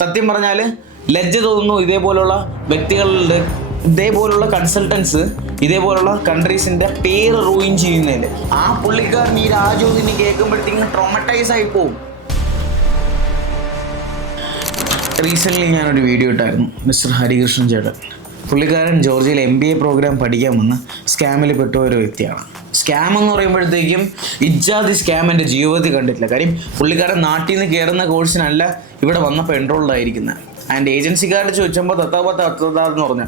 സത്യം പറഞ്ഞാൽ ലജ്ജ തോന്നുന്നു ഇതേപോലുള്ള വ്യക്തികളുടെ ഇതേപോലുള്ള കൺസൾട്ടൻസ് ഇതേപോലുള്ള കൺട്രീസിന്റെ പേര് റൂയിൻ ചെയ്യുന്നതിൽ. ആ പുള്ളിക്കാരൻ ഈ രാജുവിനെ കേൾക്കുമ്പോഴത്തേക്കും ട്രോമറ്റൈസ് ആയി പോകും. റീസെൻ്റ്ലി ഞാനൊരു വീഡിയോ ഇട്ടായിരുന്നു. മിസ്റ്റർ ഹരികൃഷ്ണൻ ചേട്ടൻ, പുള്ളിക്കാരൻ ജോർജിയയിൽ MBA പ്രോഗ്രാം പഠിക്കാൻ വന്ന് സ്കാമിൽ പെട്ട ഒരു വ്യക്തിയാണ്. സ്കാം എന്ന് പറയുമ്പോഴത്തേക്കും ഇജാതി സ്കാം എൻ്റെ ജീവിതത്തിൽ കണ്ടിട്ടില്ല. കാര്യം പുള്ളിക്കാരൻ നാട്ടിൽ നിന്ന് കയറുന്ന കോഴ്സിനല്ല ഇവിടെ വന്നപ്പോൾ എൻറോൾഡ് ആയിരിക്കുന്നത്. ആൻഡ് ഏജൻസിക്കാരുടെ ചോദിച്ചപ്പോൾ തത്താന്ന് പറഞ്ഞു.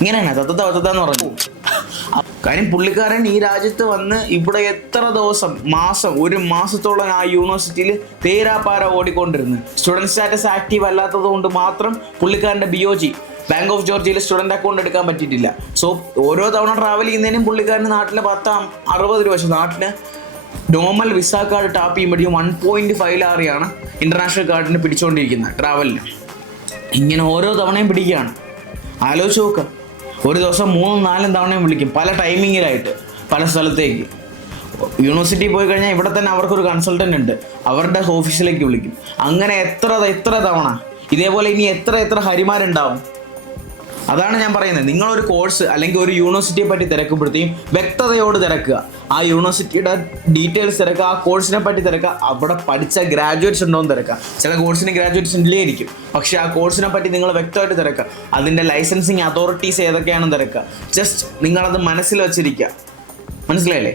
ഇങ്ങനെയാണ് തത്താന്ന് പറഞ്ഞു. കാര്യം പുള്ളിക്കാരൻ ഈ രാജ്യത്ത് വന്ന് ഇവിടെ എത്ര ദിവസം ഒരു മാസത്തോളം ആ യൂണിവേഴ്സിറ്റിയിൽ തേരാപ്പാര ഓടിക്കൊണ്ടിരുന്നു. സ്റ്റുഡൻറ് സ്റ്റാറ്റസ് ആക്റ്റീവ് അല്ലാത്തത് കൊണ്ട് മാത്രം പുള്ളിക്കാരൻ്റെ BOG ബാങ്ക് ഓഫ് ജോർജിയയിൽ സ്റ്റുഡൻറ് അക്കൗണ്ട് എടുക്കാൻ പറ്റിയിട്ടില്ല. സോ ഓരോ തവണ ട്രാവൽ ചെയ്യുന്നതിനും പുള്ളിക്കാരന് നാട്ടിൽ 10-60 രൂപ. പക്ഷേ നാട്ടിന് നോർമൽ വിസ കാർഡ് ടാപ്പ് ചെയ്യുമ്പോഴേക്കും 1.5 ലാറിയാണ് ഇൻ്റർനാഷണൽ കാർഡിന് പിടിച്ചുകൊണ്ടിരിക്കുന്നത് ട്രാവലിന്. ഇങ്ങനെ ഓരോ തവണയും പിടിക്കുകയാണ്. ആലോചിച്ച് നോക്കുക, ഒരു ദിവസം 3-4 തവണയും വിളിക്കും, പല ടൈമിങ്ങിലായിട്ട് പല സ്ഥലത്തേക്ക്. യൂണിവേഴ്സിറ്റി പോയി കഴിഞ്ഞാൽ ഇവിടെ തന്നെ അവർക്കൊരു കൺസൾട്ടൻ്റ് ഉണ്ട്, അവരുടെ ഓഫീസിലേക്ക് വിളിക്കും. അങ്ങനെ എത്ര തവണ ഇതേപോലെ ഇനി എത്ര ഹരിമാരുണ്ടാവും. അതാണ് ഞാൻ പറയുന്നത്. നിങ്ങളൊരു കോഴ്സ് അല്ലെങ്കിൽ ഒരു യൂണിവേഴ്സിറ്റിയെ പറ്റി തിരക്കുമ്പോഴത്തേക്കും വ്യക്തതയോട് തിരക്കുക. ആ യൂണിവേഴ്സിറ്റിയുടെ ഡീറ്റെയിൽസ് തിരക്കുക, ആ കോഴ്സിനെ പറ്റി തിരക്കുക, അവിടെ പഠിച്ച ഗ്രാജുവേറ്റ്സ് ഉണ്ടോ എന്ന് തിരക്കുക. ചില കോഴ്സിന് ഗ്രാജുവേറ്റ്സ് ഇല്ലായിരിക്കും, പക്ഷേ ആ കോഴ്സിനെ പറ്റി നിങ്ങൾ വ്യക്തമായിട്ട് തിരക്കുക. അതിൻ്റെ ലൈസൻസിങ് അതോറിറ്റീസ് ഏതൊക്കെയാണെന്ന് തിരക്കുക. ജസ്റ്റ് നിങ്ങളത് മനസ്സിൽ വെച്ചിരിക്കുക. മനസ്സിലായില്ലേ?